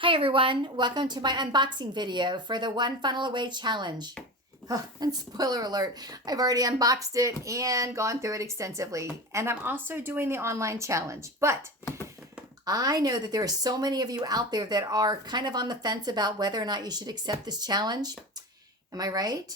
Hi everyone, welcome to my unboxing video for the One Funnel Away Challenge. Oh, and spoiler alert, I've already unboxed it and gone through it extensively. And I'm also doing the online challenge. But I know that there are so many of you out there that are kind of on the fence about whether or not you should accept this challenge. Am I right?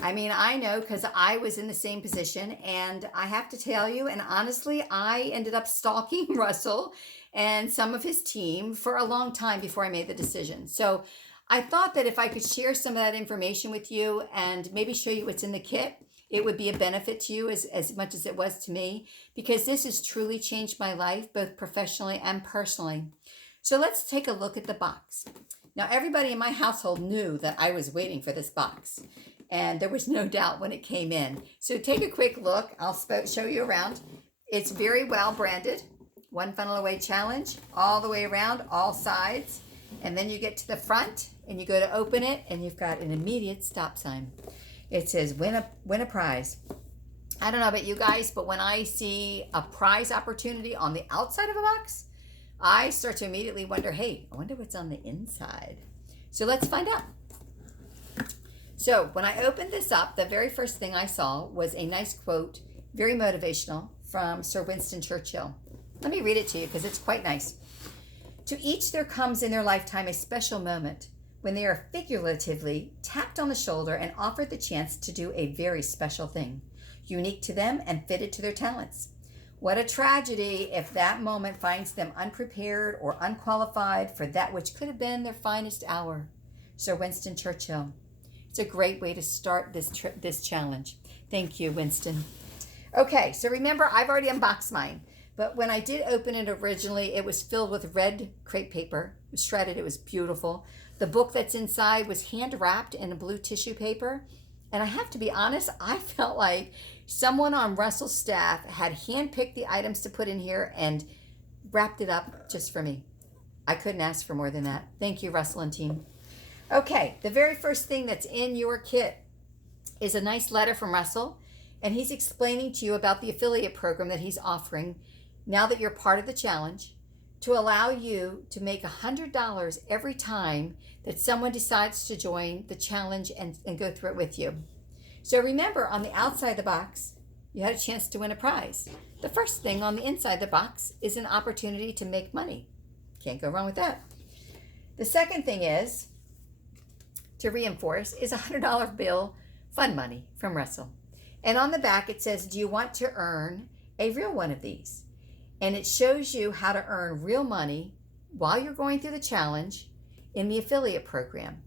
I mean, I know because I was in the same position, and I have to tell you, and honestly, I ended up stalking Russell and some of his team for a long time before I made the decision. So I thought that if I could share some of that information with you and maybe show you what's in the kit, it would be a benefit to you as much as it was to me, because this has truly changed my life, both professionally and personally. So let's take a look at the box. Now, everybody in my household knew that I was waiting for this box, and there was no doubt when it came in. So take a quick look. I'll show you around. It's very well branded. One Funnel Away Challenge, all the way around, all sides. And then you get to the front, and you go to open it, and you've got an immediate stop sign. It says, win a prize. I don't know about you guys, but when I see a prize opportunity on the outside of a box, I start to immediately wonder, hey, I wonder what's on the inside. So let's find out. So when I opened this up, the very first thing I saw was a nice quote, very motivational, from Sir Winston Churchill. Let me read it to you because it's quite nice. To each there comes in their lifetime a special moment when they are figuratively tapped on the shoulder and offered the chance to do a very special thing, unique to them and fitted to their talents. What a tragedy if that moment finds them unprepared or unqualified for that which could have been their finest hour. Sir Winston Churchill. It's a great way to start this challenge. Thank you, Winston. Okay, so remember, I've already unboxed mine. But when I did open it originally, it was filled with red crepe paper. It was shredded. It was beautiful. The book that's inside was hand wrapped in a blue tissue paper. And I have to be honest, I felt like someone on Russell's staff had handpicked the items to put in here and wrapped it up just for me. I couldn't ask for more than that. Thank you, Russell and team. Okay, the very first thing that's in your kit is a nice letter from Russell. And he's explaining to you about the affiliate program that he's offering now that you're part of the challenge, to allow you to make $100 every time that someone decides to join the challenge and go through it with you. So remember, on the outside of the box, you had a chance to win a prize. The first thing on the inside of the box is an opportunity to make money. Can't go wrong with that. The second thing is, to reinforce, is a $100 bill fun money from Russell. And on the back it says, do you want to earn a real one of these? And it shows you how to earn real money while you're going through the challenge in the affiliate program.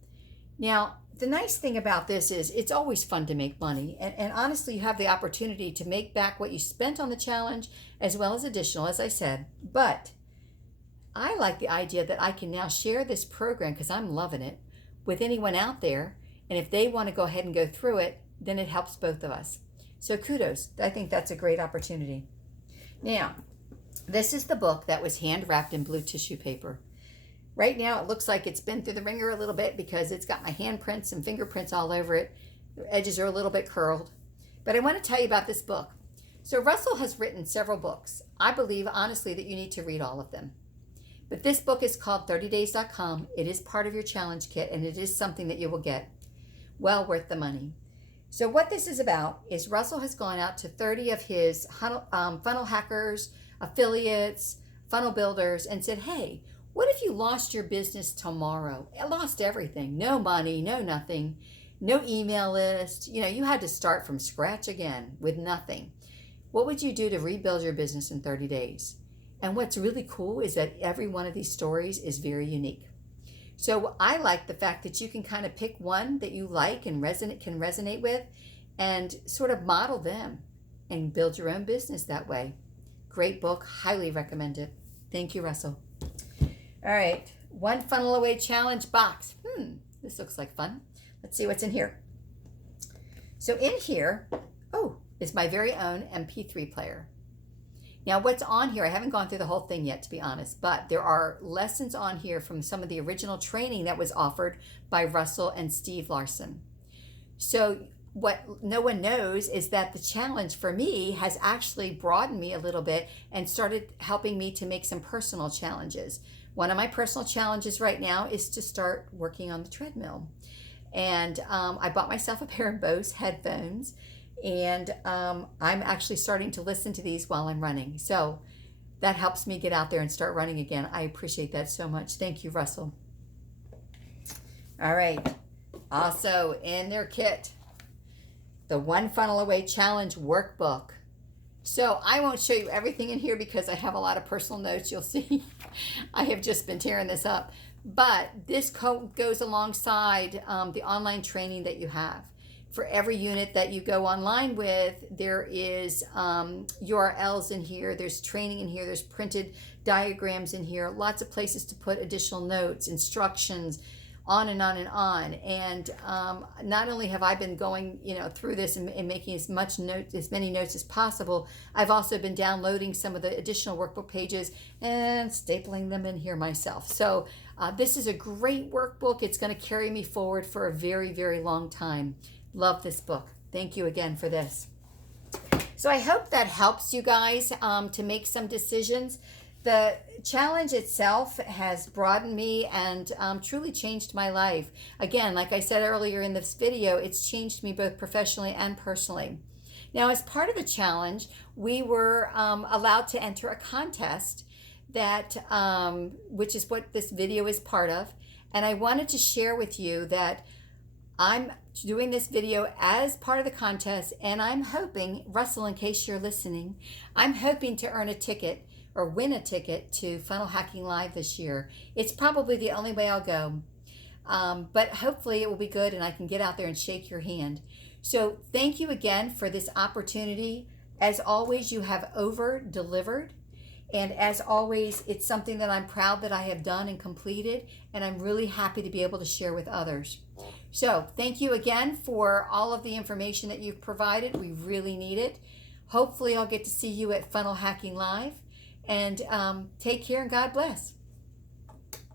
Now, the nice thing about this is it's always fun to make money. And honestly, you have the opportunity to make back what you spent on the challenge as well as additional, as I said. But I like the idea that I can now share this program, because I'm loving it, with anyone out there. And if they want to go ahead and go through it, then it helps both of us. So kudos. I think that's a great opportunity. Now, this is the book that was hand wrapped in blue tissue paper. Right now it looks like it's been through the ringer a little bit because it's got my handprints and fingerprints all over it. The edges are a little bit curled. But I want to tell you about this book. So Russell has written several books. I believe honestly that you need to read all of them. But this book is called 30days.com. It is part of your challenge kit, and it is something that you will get. Well worth the money. So what this is about is Russell has gone out to 30 of his funnel hackers, affiliates, funnel builders, and said, hey, what if you lost your business tomorrow? It lost everything. No money, no nothing, no email list. You had to start from scratch again with nothing. What would you do to rebuild your business in 30 days? And what's really cool is that every one of these stories is very unique. So I like the fact that you can kind of pick one that you like and can resonate with and sort of model them and build your own business that way. Great book. Highly recommend it. Thank you, Russell. All right. One Funnel Away Challenge box. This looks like fun. Let's see what's in here. So in here, is my very own MP3 player. Now what's on here, I haven't gone through the whole thing yet, to be honest, but there are lessons on here from some of the original training that was offered by Russell and Steve Larson. So what no one knows is that the challenge for me has actually broadened me a little bit and started helping me to make some personal challenges. One of my personal challenges right now is to start working on the treadmill. And I bought myself a pair of Bose headphones, and I'm actually starting to listen to these while I'm running. So that helps me get out there and start running again. I appreciate that so much. Thank you, Russell. All right. Also in their kit, the One Funnel Away Challenge workbook. So I won't show you everything in here because I have a lot of personal notes. You'll see I have just been tearing this up. But this goes alongside the online training that you have. For every unit that you go online with, there is URLs in here, there's training in here, there's printed diagrams in here, lots of places to put additional notes, instructions, on and on and on. And not only have I been going, through this and making as many notes as possible, I've also been downloading some of the additional workbook pages and stapling them in here myself. So this is a great workbook. It's going to carry me forward for a very, very long time. Love this book. Thank you again for this. So I hope that helps you guys to make some decisions. The challenge itself has broadened me and truly changed my life. Again, like I said earlier in this video, it's changed me both professionally and personally. Now, as part of the challenge, we were allowed to enter a contest that, which is what this video is part of. And I wanted to share with you that I'm doing this video as part of the contest, and I'm hoping, Russell, in case you're listening, I'm hoping to earn a ticket or win a ticket to Funnel Hacking Live this year. It's probably the only way I'll go. But hopefully it will be good and I can get out there and shake your hand. So thank you again for this opportunity. As always, you have over-delivered. And as always, it's something that I'm proud that I have done and completed, and I'm really happy to be able to share with others. So thank you again for all of the information that you've provided. We really need it. Hopefully I'll get to see you at Funnel Hacking Live. And take care and God bless.